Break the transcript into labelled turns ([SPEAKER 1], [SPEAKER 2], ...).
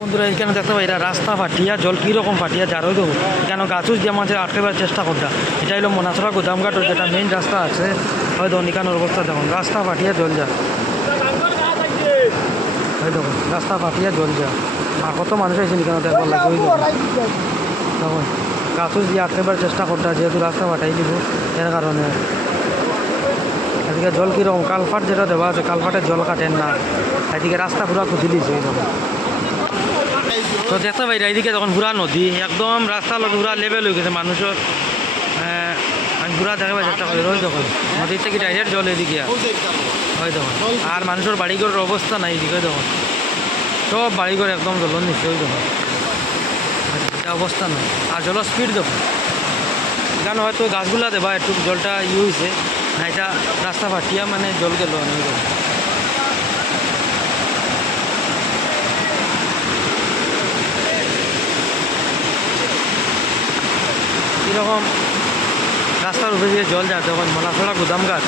[SPEAKER 1] বন্ধুরা এখানে দেখতে পাই? এটা রাস্তা ফাটিয়া, জল কীরকম ফাটিয়া যারই দেবো কেন গাছুস দিয়ে মাঝে আটকেবার চেষ্টা করতা এটা হলো মনাছড়া গোদামঘাটের যেটা মেইন রাস্তা আছে। হয়তো নিকানোর অবস্থা, দেখুন, রাস্তা ফাটিয়া জল যা দেখুন, রাস্তা ফাটিয়া জল যা আর কত মানুষ আছে নিকানো দেখবার লাগে ওই দেখুন গাছুস দিয়ে আটকেবার চেষ্টা করতা যেহেতু রাস্তা ফাটাই দিব, এর কারণে। এদিকে জল কীরকম, কালফাট যেটা দেওয়া আছে কালফাটের জল কাটেন না। এদিকে রাস্তা পুরা খুঁজে দিয়েছে দেখুন। তো দেখতে পাই, এইদিকে যখন পুরা নদী, একদম রাস্তা লগে পুরা লেভেল হয়ে গেছে মানুষের। আমি পুরা দেখাবার চেষ্টা করি, ওই দেখুন, নদীর থেকে ডাইরেক্ট জল এদিকে। ওই দেখুন, আর মানুষের বাড়িঘরের অবস্থা নাই এদিকে দেখুন। সব বাড়িঘর একদম জলের নিচে ওই দেখুন। এটা অবস্থা নাই। আর জলের স্পিড দেখুন। এখানে হয়তো গাছগুলা দেবা, একটু জলটা ই হয়েছে না, এটা রাস্তা ফাটিয়া মানে জল গেল অনেক কীরকম রাস্তার উপরে দিয়ে জল যায় তখন মলাছড়া গুদাম গাছ